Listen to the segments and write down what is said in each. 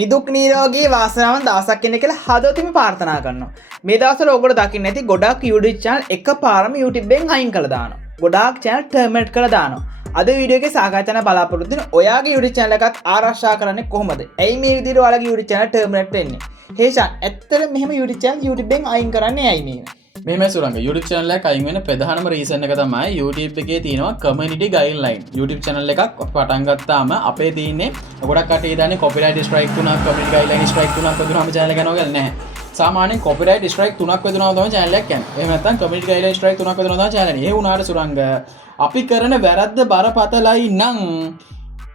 නිදුක් නිරෝගී වාසනාවන්ත දවසක් වෙන්න කියලා හදවතින්ම ප්‍රාර්ථනා කරනවා. මේ දවස්වල ඔයගොල්ලෝ දකින්න ඇති ගොඩාක් YouTube channel එකපාරම YouTube එකෙන් අයින් කරලා දානවා. ගොඩාක් channel terminate කරලා දානවා. අද වීඩියෝ එකේ සාකච්ඡා කරන්න බලාපොරොත්තු වෙන ඔයාගේ YouTube channel එකත් ආරක්ෂා කරන්නේ කොහොමද? ඇයි මේ විදිහට ඔයාලගේ YouTube channel terminate වෙන්නේ? හේෂන් ඇත්තට මෙහෙම YouTube channel YouTube එකෙන් අයින් කරන්නේ ඇයි මේ? මෙහෙම සුරංග YouTube channel එක අයින් වෙන ප්‍රධානම reason එක තමයි YouTube එකේ තියෙනවා community guideline. YouTube channel එකක් පටන් ගත්තාම අපේ තියෙන්නේ ගොඩක් කටේ දාන්නේ copyright strike තුනක්, community guideline strike තුනක් වදුනම channel එක යනවා කියලා නැහැ. සාමාන්‍යයෙන් copyright strike තුනක් වදුනම තමයි channel එකක් යන්නේ. එහෙම නැත්නම් community guideline strike තුනක් වදුනම තමයි channel එක. ඒ වුණාට සුරංග අපි කරන වැරද්ද බරපතලයි නම්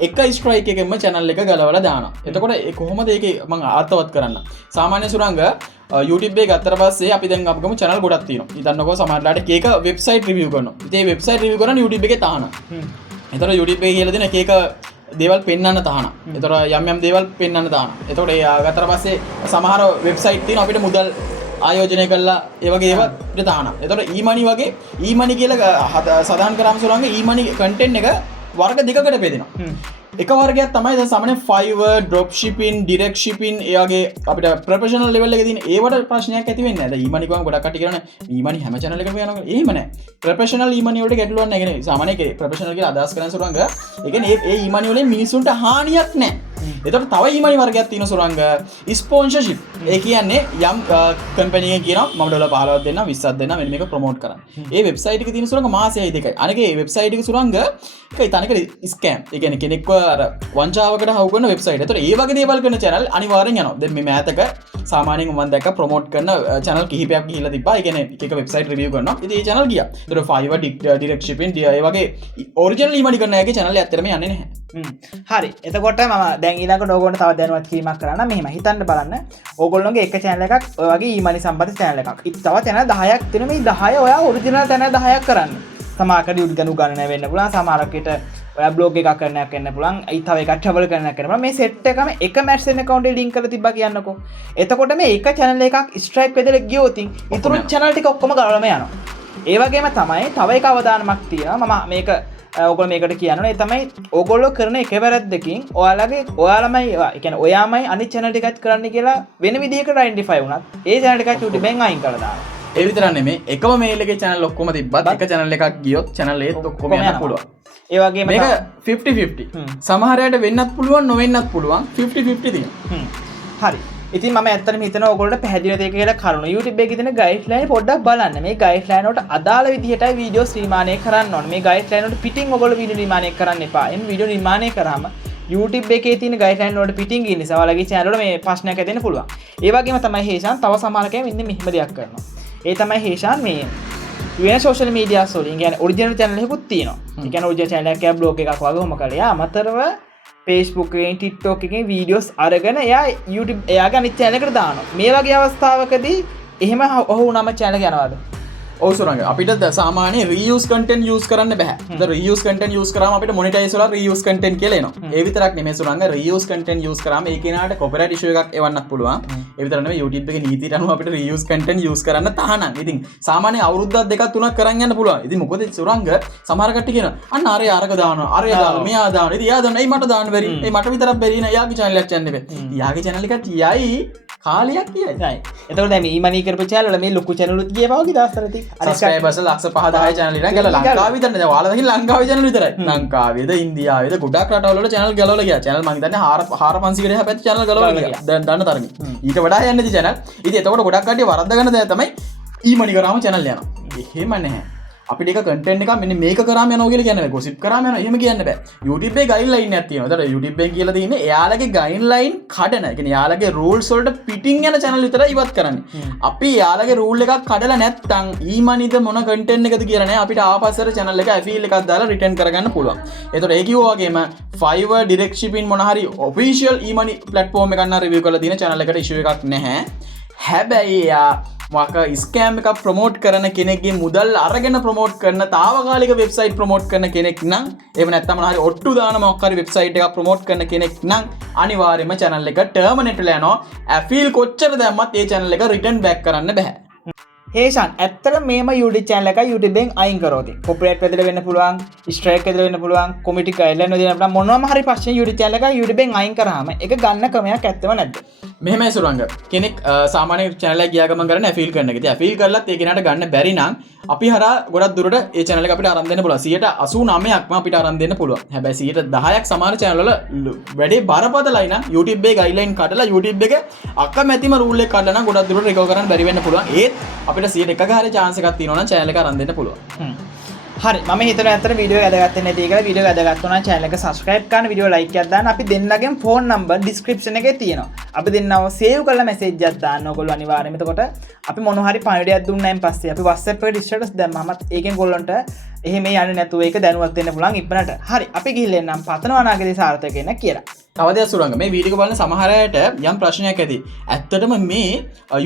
එක ස්ට්‍රයික් එකෙන්ම channel එක ගලවලා දානවා. එතකොට ඒ කොහොමද ඒක මම අර්ථවත් කරන්න. සාමාන්‍ය සුරංග YouTube එක ගත්තට පස්සේ අපි දැන් අපගම channel ගොඩක් තියෙනවා. හිතන්නකෝ සමහරట్లాට එක වෙබ්සයිට් රිවිව් කරනවා. ඉතින් මේ වෙබ්සයිට් රිවිව් කරන YouTube එකේ තාහන. එතකොට YouTube එකේ කියලා දෙන එක දේවල් පෙන්වන්න තාහන. එතකොට යම් දේවල් පෙන්වන්න තාහන. එතකොට ඒ ගත්තට පස්සේ සමහර වෙබ්සයිට් තියෙනවා අපිට මුදල් ආයෝජනය කළා ඒ වගේ ඒවා අපිට තාහන. එතකොට e-money වගේ e-money කියලා සදාන් කරාම සුරංග e-money content එක වර්ග දෙකකට බෙදෙනවා. එක වර්ගයක් තමයි දැන් සාමාන්‍ය Fiverr, drop shipping, direct shipping ඒ වගේ අපිට professional level එකේ තියෙන ඒවට ප්‍රශ්නයක් ඇති වෙන්නේ නැහැ. දැන් e-money ගාම ගොඩක් කටි කරන්නේ e-money හැම channel එකකම යනවා. එහෙම නැහැ. professional e-money වලට ගැටලුවක් නැහැ. කියන්නේ සාමාන්‍ය ඒකේ professional කියලා අදහස් කරන සුරංග ඒ කියන්නේ ඒ e-money වලින් මිනිසුන්ට හානියක් නැහැ. එතකොට තව e-money වර්ගයක් තියෙන සුරංග sponsorship. ඒ කියන්නේ යම් කම්පැනි එකක් කියනවා මම ඩොලර් 15ක් දෙන්නම් 20ක් දෙන්නම් මෙන්න මේක ප්‍රොමෝට් කරන්න. ඒ වෙබ්සයිට් එකේ තියෙන සුරංග මාසෙයි දෙකයි. අනික ඒ වෙබ්සයිට් එකේ සුරංග එකයි තනිකර ස්කෑම්. ඒ කියන්නේ කෙනෙක්ව අර වංචාවකට හවු කරන වෙබ්සයිට්. ඒතකොට ඒ වගේ දේවල් කරන channel අනිවාර්යෙන් යනවා. දැන් මේ මෑතක සාමාන්‍යයෙන් මම දැක්ක ප්‍රොමෝට් කරන channel කිහිපයක් ගිහිල්ලා තිබ්බා. ඒ කියන්නේ එක වෙබ්සයිට් රිවිව් කරනවා. ඉතින් ඒ channel ගියා. ඒතකොට Fiverr, direct shipping ඒ වගේ original e-money කරන අයගේ channel ඇත්තටම යන්නේ නැහැ. හරි. එතකොට මම දැන් ඊළඟට ඕගොල්ලන්ට තව දැනුවත් කිරීමක් කරන්න. මෙහෙම හිතන්න බලන්න. ඕගොල්ලෝගේ එක channel එකක් ඔය වගේ e-money සම්බන්ධ channel එකක්. තව channel 10ක් තියෙන මේ 10 ඔයා original channel 10ක් කරන්න. සමහරකට YouTube ගණු ගන්න වෙන්න පුළුවන්. සමහරකට ඔයා blog එකක් කරන්නක් වෙන්න පුළුවන්. ඊ තව එකක් travel කරන්නක් වෙන්න පුළුවන්. මේ set එකම එක Madsen account එකේ link කරලා තිබ්බා කියන්නකෝ. එතකොට මේ එක channel එකක් strike වෙදලා ගියොත් ඊතුරු channel ටික ඔක්කොම ගලවලම යනවා. ඒ වගේම තමයි තව එක අවදානමක් තියෙනවා. මම මේක ඔයගොල්ලෝ මේකට කියනවා. ඒ තමයි ඔයගොල්ලෝ කරන එක වැරද්දකින් ඔයාලමයි ඒ කියන්නේ ඔයාමයි අනිත් channel ටිකත් කරන්න කියලා වෙන විදිහකට identify වුණත් ඒ channel ටිකත් YouTube එකෙන් අයින් කරලා දානවා. ඒ විතරක් නෙමෙයි එකම මේල් එකේ channel ඔක්කොම තිබ්බත් එක channel එකක් ගියොත් channel ඒත් ඔක්කොම යන්න පුළුවන්. ඒ වගේම මේක 50-50. සමහර අයට වෙන්නත් පුළුවන් නොවෙන්නත් පුළුවන් 50-50 තියෙනවා. හරි. ඉතින් මම ඇත්තටම හිතනවා ඔයගොල්ලන්ට පැහැදිලිව දෙක කියලා කරුණු YouTube එකේ තියෙන ගයිඩ්ලයින් පොඩ්ඩක් බලන්න. මේ ගයිඩ්ලයින් වලට අදාළ විදිහටයි වීඩියෝ නිර්මාණය කරන්න ඕනේ. මේ ගයිඩ්ලයින් වලට පිටින් ඔයගොල්ලෝ වීඩියෝ නිර්මාණය කරන්න එපා. එම් වීඩියෝ නිර්මාණය කරාම YouTube එකේ තියෙන ගයිඩ්ලයින් වලට පිටින් ගිය නිසා ඔයාලගේ channel වල මේ ප්‍රශ්නයක් ඇති වෙන්න පුළුවන්. ඒ වගේම තමයි හේෂාන් තව සමහර කෙනෙක් ඉන්නේ මෙහෙම දෙයක් කරනවා. ඒ තමයි හේෂාන් මේ වෙන social media වලින් කියන්නේ original channel එකකුත් තියෙනවා. ඒ කියන්නේ original channel එකක් blog එකක් වගේ ඔහොම කළා. අමතරව Facebook එකෙන් TikTok එකෙන් වීඩියෝස් අරගෙන එයා YouTube එයාගේ අනිත් channel එකට දානවා. මේ වගේ අවස්ථාවකදී එහෙම ඔහු නම channel එක යනවාද? ඔව් සුරංග අපිට සාමාන්‍ය reuse content use කරන්න බෑ. දැන් reuse content use කරාම අපිට monetize වල reuse content කියලා එනවා. ඒ විතරක් නෙමෙයි සුරංග reuse content use කරාම ඒ කෙනාට copyright issue එකක් එවන්නත් පුළුවන්. ඒ විතර නෙමෙයි YouTube එකේ නීතියට අනුව අපිට reuse content use කරන්න තහනම්. ඉතින් සාමාන්‍ය අවුරුද්දක් දෙකක් තුනක් කරන් යන්න පුළුවන්. ඉතින් මොකද සුරංග සමහර කට්ටිය කියනවා අන්න අරය අරක දානවා. අරය දානවා. මෙයා දානවා. ඉතින් එයා දානවා. එයි මට දාන්න බැරි. එයි මට විතරක් බැරි නේ. එයාගේ channel එකක් යන්නේ බෑ. එයාගේ channel එක තියයි කාලයක් කියයි. right. එතකොට දැන් මේ e-money කරපු channel වල මේ ලොකු channel උත් ගියපා වගේ දවස්වල ටික subscribers ලක්ෂ 5-10 channel ඉරන් ගලලා ලංකාවේ විතරනේ. දැන් ඔයාලා දකින්න ලංකාවේ channel විතරයි. ලංකාවේද ඉන්දියාවේද ගොඩක් රටවල වල channel ගලවලා ගියා. channel මං හිතන්නේ 4500 කට හැපැත්ත channel ගලවලා ගියා. දැන් දන්න තරමින්. ඊට වඩා යන්නේ ඉතින් channel. ඉතින් එතකොට ගොඩක් කට්ටිය වරද්ද ගන්න දේ තමයි e-money කරාම channel යනවා. එහෙම නැහැ. අපිට එක content එකක් මෙන්න මේක කරාම යනවා කියලා කියන්නේ gossip කරාම යනවා එහෙම කියන්න බෑ. YouTube එකේ guideline එකක් තියෙනවා. ඒතර YouTube එකෙන් කියලා තියෙන්නේ එයාලගේ guideline කඩන. ඒ කියන්නේ එයාලගේ rules වලට පිටින් යන channel විතරයි ඉවත් කරන්නේ. අපි එයාලගේ rule එකක් කඩලා නැත්නම් e-money ද මොන content එකද කියලා නෑ අපිට ආපස්සට channel එක affiliate එකක් දාලා return කරගන්න පුළුවන්. ඒතර ඒ කිව්වා වගේම Fiverr, direct shipping මොන හරි official e-money platform එකක් නම් review කරලා තියෙන channel එකට issue එකක් නැහැ. හැබැයි එයා මක ස්කෑම් එකක් ප්‍රමෝට් කරන කෙනෙක්ගේ මුදල් අරගෙන ප්‍රමෝට් කරන තාවකාලික වෙබ්සයිට් ප්‍රමෝට් කරන කෙනෙක් නම් එහෙම නැත්නම් මොන හරි ඔට්ටු දාන මොකක් හරි වෙබ්සයිට් එකක් ප්‍රමෝට් කරන කෙනෙක් නම් අනිවාර්යයෙන්ම channel එක ටර්මිනේට් වෙලා යනවා. ඇෆීල් කොච්චර දැම්මත් ඒ channel එක රිටර්න් බෑක් කරන්න බෑ. හේෂන් ඇත්තට මේම YouTube channel එක YouTube එකෙන් අයින් කරොත් copyright වැදලා වෙන්න පුළුවන් strike වැදලා වෙන්න පුළුවන් community guideline වදින අපිට මොනවාම හරි ප්‍රශ්න YouTube channel එක YouTube එකෙන් අයින් කරාම ඒක ගන්න ක්‍රමයක් ඇත්තම නැද්ද මෙහෙමයි සුරංග කෙනෙක් සාමාන්‍ය channel එක ගියා ගමන් කරන්නේ affiliate කරන එක. ඉතින් affiliate කරලත් ඒ කෙනාට ගන්න බැරි නම් අපි හරහා ගොඩක් දුරට ඒ channel එක අපිට අරන් දෙන්න පුළුවන්. 89%ක්ම අපිට අරන් දෙන්න පුළුවන්. හැබැයි 10%ක් සමාන channel වල වැඩේ බරපතලයි නම් YouTube එකේ guideline කඩලා YouTube එකේ අකමැතිම rule එක කඩලා නම් ගොඩක් දුරට recover කරන්න බැරි වෙන්න පුළුවන්. ඒත් අපිට 100%ක හරි chance එකක් තියෙනවා නම් channel එක අරන් දෙන්න පුළුවන්. හරි මම හිතන ඇතර වීඩියෝ වැදගත් නැති කියලා වීඩියෝ වැදගත් වුණා channel එක subscribe කරන්න වීඩියෝ like එකක් දාන්න අපි දෙන්නගෙන් phone number description එකේ තියෙනවා අපි දෙන්නව save කරලා message එකක් දාන්න ඕගොල්ලෝ අනිවාර්යයෙන්ම එතකොට අපි මොන හරි පණිවිඩයක් දුන්නායින් පස්සේ අපි WhatsApp එකට status දැම්මම ඒකෙන් ගොල්ලන්ට එහෙම යන්නේ නැතුව ඒක දැනුවත් වෙන්න පුළුවන් ඉක්මනට හරි අපි ගිහින් එන්නම් පතනවා නාගේදී සාර්ථක වෙන්න කියලා තවදයක් සුරංග මේ වීඩියෝ බලන සමහර අයට යම් ප්‍රශ්නයක් ඇති. ඇත්තටම මේ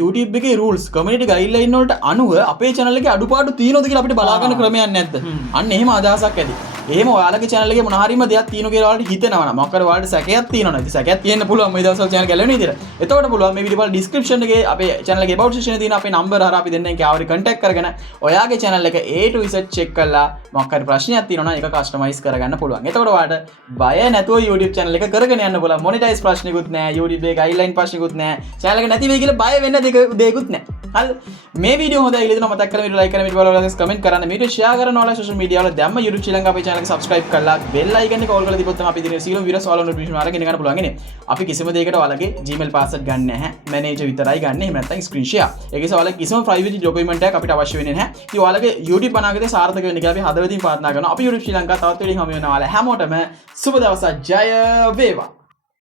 YouTube එකේ rules community guideline වලට අනුව අපේ channel එකේ අඩුපාඩු තියෙනවද කියලා අපිට බලා ගන්න ක්‍රමයක් නැද්ද? අන්න එහෙම අදහසක් ඇති. එහෙම ඔයාලගේ channel එකේ මොන හරිම දෙයක් තියෙනවා කියලා ඔයාලට හිතෙනවා නම් මොකද ඔයාලට සැකයක් තියෙනවා නම් ඉතින් සැකයක් තියෙන්න පුළුවන් මේ දවස්වල channel ගැලවෙන විදිහට. එතකොට පුළුවන් මේ වීඩියෝ වල description එකේ අපේ channel එකේ about section එකේ තියෙන අපේ number හරහා අපි දෙන්නෙන් කෑවරි contact කරගෙන ඔයාගේ channel එක A to Z check කරලා මොකක් හරි ප්‍රශ්නයක් තියෙනවා නම් ඒක customize කරගන්න පුළුවන්. එතකොට ඔයාලට බය නැතුව YouTube channel එක කරගෙන යන්න පුළුවන්. monetize ප්‍රශ්නිකුත් නැහැ YouTube එකේ guideline ප්‍රශ්නිකුත් නැහැ channel එක නැති වෙයි කියලා බය වෙන්න දෙයක්කුත් නැහැ හරිද මේ වීඩියෝ හොඳයි කියලා මතක් කරලා වීඩියෝ like කරන්න වීඩියෝ වල කමෙන්ට් කරන්න වීඩියෝ share කරන්න ඕලා social media වල දැම්ම YouTube ශ්‍රී ලංකා අපේ channel එක subscribe කරලා bell icon එක all කරලා තිබොත් තමයි අපි දින සීලම් වීඩියෝස් වල notification අරගෙන ගන්න පුළුවන් ඉන්නේ අපි කිසිම දෙයකට ඔයාලගේ Gmail password ගන්න නැහැ manager විතරයි ගන්න එහෙම නැත්නම් screen share ඒකේ ඔයාලගේ කිසිම private document එකක් අපිට අවශ්‍ය වෙන්නේ නැහැ ඉතින් ඔයාලගේ YouTube අනාගතේ සාර්ථක වෙන්න කියලා අපි හදවතින් ප්‍රාර්ථනා කරනවා අපි YouTube ශ්‍රී ලංකා තවත් වීඩියෝ හමු වෙනවා ඔයාලා හැමෝටම සුබ දවසක් ජය වේවා